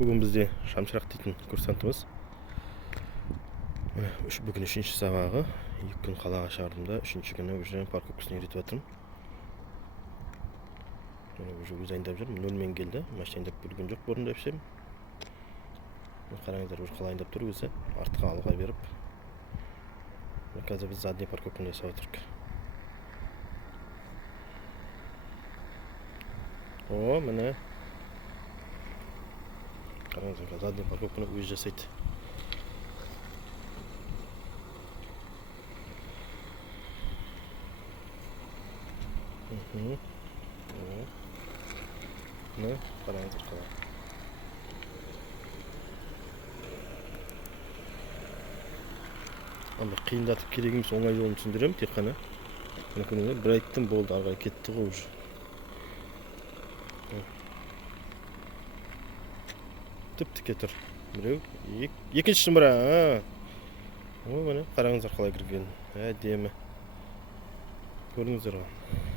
Бүгін бізде Шамшырақ дейтін курсантымыз. Бүгін 3-ші сабағы. 2 күн қалаға шығардым да, 3-ші күні уже парковкасына үйретіп жатырмын. Уже өз айындап жүрмін. 0-мен келді. Машина айындап келген жоқ бұрын деп шем. Қараңыздар, уже қалай айындап тұр өзі. Артқа алға беріп. Қазір біз задний парковканы жасап отырмыз. О, міне. Қараңыздар, задний парковканы өзі жасайды. Міне, қараңыздар қалай. Қиындатып керек емес, оңай жолын түсіндіремін тек қана. Бір айттым болды, ары қарай кетті ғой уже. Тіп-тіке тұр. Біреу, екінші шымыра. О, міне, қараңыздар қалай кірген. Әдемі. Көрдіңіздер ғой.